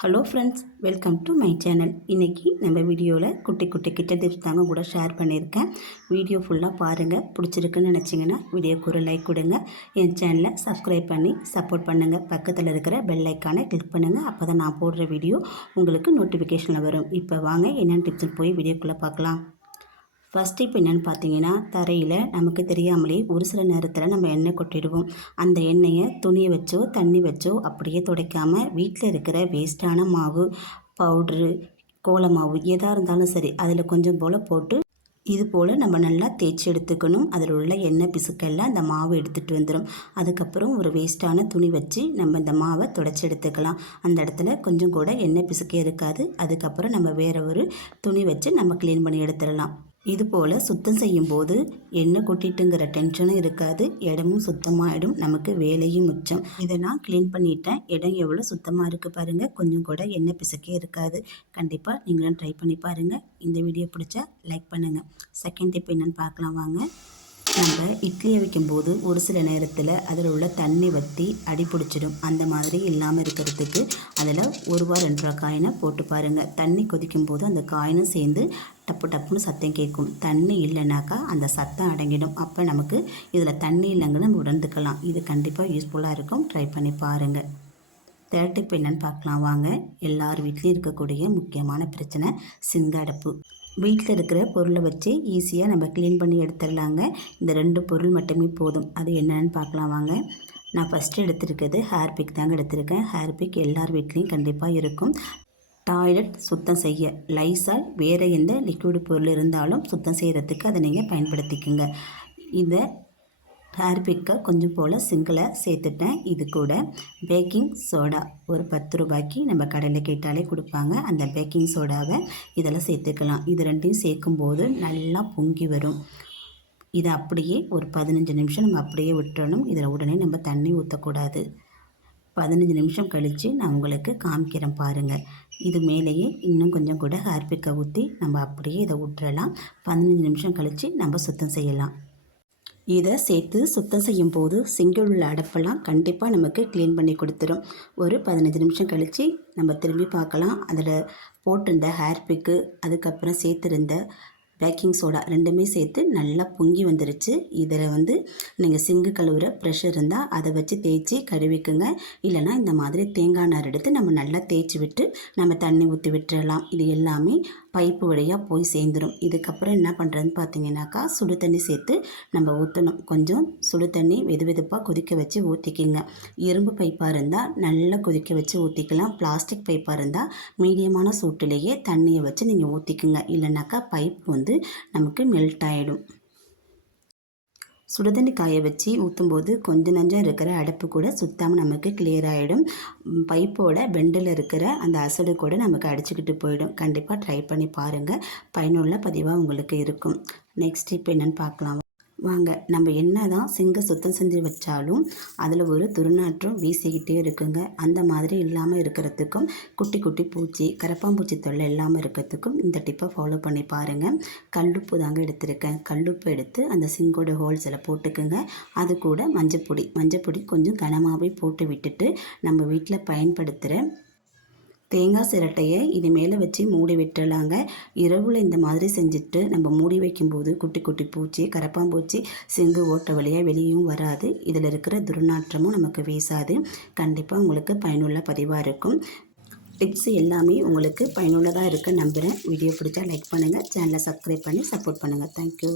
Hello friends welcome to my channel இன்றைக்கி நம்ம வீடியோவில் குட்டி குட்டி கிட்ட டிப்ஸ் தாங்க கூட ஷேர் பண்ணியிருக்கேன். வீடியோ ஃபுல்லாக பாருங்கள் பிடிச்சிருக்குன்னு நினச்சிங்கன்னா வீடியோக்கு ஒரு லைக் கொடுங்க. என் சேனலை சப்ஸ்கிரைப் பண்ணி சப்போர்ட் பண்ணுங்கள் பக்கத்தில் இருக்கிற பெல் ஐக்கானை கிளிக் பண்ணுங்கள் அப்போ தான் நான் போடுற வீடியோ உங்களுக்கு நோட்டிஃபிகேஷனில் வரும். இப்போ வாங்க என்னென்ன டிப்ஸ்னு போய் வீடியோக்குள்ளே பார்க்கலாம். ஃபஸ்ட் இப்போ என்னென்னு பார்த்தீங்கன்னா தரையில் நமக்கு தெரியாமலே ஒரு சில நேரத்தில் நம்ம எண்ணெய் கொட்டிடுவோம். அந்த எண்ணெயை துணியை வச்சோ தண்ணி வச்சோ அப்படியே துடைக்காமல் வீட்டில் இருக்கிற வேஸ்ட்டான மாவு பவுட்ரு கோல மாவு எதாக இருந்தாலும் சரி அதில் கொஞ்சம் போல் போட்டு இது போல் நம்ம நல்லா தேய்ச்சி எடுத்துக்கணும். அதில் உள்ள எண்ணெய் பிசுக்கெல்லாம் அந்த மாவு எடுத்துகிட்டு வந்துடும் அதுக்கப்புறம் ஒரு வேஸ்ட்டான துணி வச்சு நம்ம இந்த மாவை தொடச்சி எடுத்துக்கலாம். அந்த இடத்துல கொஞ்சம் கூட எண்ணெய் பிசுக்கே இருக்காது. அதுக்கப்புறம் நம்ம வேறு ஒரு துணி வச்சு நம்ம க்ளீன் பண்ணி எடுத்துடலாம். இது போல் சுத்தம் செய்யும்போது எண்ணெய் கொட்டிட்டுங்கிற டென்ஷனும் இருக்காது. இடமும் சுத்தமாகிடும் நமக்கு வேலையும் மிச்சம். இதை நான் க்ளீன் பண்ணிட்டேன். இடம் எவ்வளோ சுத்தமாக இருக்குது பாருங்கள் கொஞ்சம் கூட எண்ணெய் பிசக்கே இருக்காது. கண்டிப்பாக நீங்களும் ட்ரை பண்ணி பாருங்கள் இந்த வீடியோ பிடிச்சா லைக் பண்ணுங்கள் செகண்ட் டிப் என்னென்னு பார்க்கலாம் வாங்க. நம்ம இட்லியை வைக்கும்போது ஒரு சில நேரத்தில் அதில் உள்ள தண்ணி வற்றி அடி பிடிச்சிடும். அந்த மாதிரி இல்லாமல் இருக்கிறதுக்கு அதில் ஒரு ரூபா ரெண்டு ரூபா காயினை போட்டு பாருங்கள் தண்ணி கொதிக்கும் போது அந்த காயினும் சேர்ந்து டப்பு டப்புன்னு சத்தம் கேட்கும். தண்ணி இல்லைனாக்கா அந்த சத்தம் அடங்கிடும். அப்போ நமக்கு இதில் தண்ணி இல்லைங்கன்னு நம்ம உணர்ந்துக்கலாம் இது கண்டிப்பாக யூஸ்ஃபுல்லாக இருக்கும். ட்ரை பண்ணி பாருங்கள் தேர்ட் டிப் என்னென்னு பார்க்கலாம். வாங்க. எல்லார் வீட்லேயும் இருக்கக்கூடிய முக்கியமான பிரச்சனை சிங்கடப்பு. வீட்டில் இருக்கிற பொருளை வச்சு ஈஸியாக நம்ம க்ளீன் பண்ணி எடுத்துடலாங்க. இந்த ரெண்டு பொருள் மட்டுமே போதும். அது என்னென்னு பார்க்கலாம் வாங்க. நான் ஃபஸ்ட்டு எடுத்திருக்கிறது ஹேர் பிக் தாங்க எடுத்திருக்கேன். ஹேர் பிக் எல்லார் வீட்லேயும் கண்டிப்பாக இருக்கும். டாய்லெட் சுத்தம் செய்ய. லைசால் வேறு எந்த லிக்விட் பொருள் இருந்தாலும் சுத்தம் செய்கிறதுக்கு அதை நீங்கள் பயன்படுத்திக்கோங்க. இதை ஹேர் பிக்கை கொஞ்சம் போல் சிங்கில் சேர்த்துட்டேன். இது கூட பேக்கிங் சோடா ஒரு பத்து ரூபாய்க்கு நம்ம கடையில் கேட்டாலே கொடுப்பாங்க. அந்த பேக்கிங் சோடாவை இதெல்லாம் சேர்த்துக்கலாம். இது ரெண்டையும் சேர்க்கும்போது நல்லா பொங்கி வரும். இதை அப்படியே ஒரு பதினஞ்சு நிமிஷம் நம்ம அப்படியே விட்டுறணும். இதில் உடனே நம்ம தண்ணி ஊற்றக்கூடாது. பதினஞ்சு நிமிஷம் கழித்து நான் உங்களுக்கு காமிக்கிறேன் பாருங்கள் இது மேலேயே இன்னும் கொஞ்சம் கூட ஹார்பிக்கை ஊற்றி நம்ம அப்படியே இதை விட்டுறலாம் பதினஞ்சு நிமிஷம் கழித்து நம்ம சுத்தம் செய்யலாம். இதை சேர்த்து சுத்தம் செய்யும் போது சிங்கிள் உள்ள அடப்பெல்லாம் கண்டிப்பாக நமக்கு க்ளீன் பண்ணி கொடுத்துரும். ஒரு பதினஞ்சு நிமிஷம் கழித்து நம்ம திரும்பி பார்க்கலாம். அதில் போட்டிருந்த ஹேர் பிக்கு அதுக்கப்புறம் சேர்த்துருந்த பேக்கிங் சோடா ரெண்டுமே சேர்த்து நல்லா பொங்கி வந்துருச்சு. இதில் வந்து நீங்கள் சிங்கு கழுவுற ப்ரெஷர் இருந்தால் அதை வச்சு தேய்ச்சி கழுவிக்குங்க. இல்லைனா இந்த மாதிரி தேங்காய் நார் எடுத்து நம்ம நல்லா தேய்ச்சி விட்டு நம்ம தண்ணி ஊற்றி விட்டுறலாம். இது எல்லாமே பைப்பு வழியாக போய் சேர்ந்துடும் இதுக்கப்புறம் என்ன பண்ணுறதுன்னு பார்த்தீங்கன்னாக்கா சுடு தண்ணி சேர்த்து நம்ம ஊற்றணும் கொஞ்சம் சுடு தண்ணி வெது வெதுப்பாக கொதிக்க வச்சு ஊற்றிக்கிங்க இரும்பு பைப்பாக இருந்தால் நல்லா கொதிக்க வச்சு ஊற்றிக்கலாம் பிளாஸ்டிக் பைப்பாக இருந்தால் மீடியமான சூட்டிலேயே தண்ணியை வச்சு நீங்கள் ஊற்றிக்குங்க இல்லைனாக்கா பைப் வந்து நமக்கு மெல்ட் ஆகிடும் சுடுதண்ணி காய வச்சு ஊற்றும்போது கொஞ்சம் நஞ்சம் இருக்கிற அடைப்பு கூட சுத்தாமல் நமக்கு கிளியர் ஆகிடும் பைப்போட பெண்டில் இருக்கிற அந்த அசடு கூட நமக்கு அடிச்சுக்கிட்டு போயிடும். கண்டிப்பாக ட்ரை பண்ணி பாருங்கள் பயனுள்ள பதிவாக உங்களுக்கு இருக்கும். நெக்ஸ்ட் இப்போ என்னென்னு பார்க்கலாம். வாங்க நம்ம என்ன தான் சிங்க சுத்தம் செஞ்சு வச்சாலும் அதில் ஒரு துர்நாற்றம் வீசிக்கிட்டே இருக்குங்க. அந்த மாதிரி இல்லாமல் இருக்கிறதுக்கும் குட்டி குட்டி பூச்சி கரப்பாம்பூச்சி தொல்லை இல்லாமல் இருக்கிறதுக்கும் இந்த டிப்பை ஃபாலோ பண்ணி பாருங்கள் கல்லுப்பு தாங்க எடுத்திருக்கேன். கல்லுப்பு எடுத்து அந்த சிங்கோட ஹோல்ஸில் போட்டுக்குங்க. அது கூட மஞ்சப்பொடி. மஞ்சப்பொடி கொஞ்சம் கனமாகவே போட்டு விட்டுட்டு நம்ம வீட்டில் பயன்படுத்துகிற தேங்காய் சிரட்டையை இது மேலே வச்சு மூடி விட்டுறலாங்க இரவில் இந்த மாதிரி செஞ்சுட்டு நம்ம மூடி வைக்கும்போது குட்டி குட்டி பூச்சி கரப்பாம்பூச்சி செங்கு ஓட்ட வழியாக வெளியும் வராது. இதில் இருக்கிற துர்நாற்றமும் நமக்கு வீசாது. கண்டிப்பாக உங்களுக்கு பயனுள்ள பதிவாக இருக்கும். டிப்ஸ் எல்லாமே உங்களுக்கு பயனுள்ளதாக இருக்க நம்புகிறேன் வீடியோ பிடிச்சா லைக் பண்ணுங்கள் சேனலை சப்ஸ்கிரைப் பண்ணி சப்போர்ட் பண்ணுங்கள் தேங்க்யூ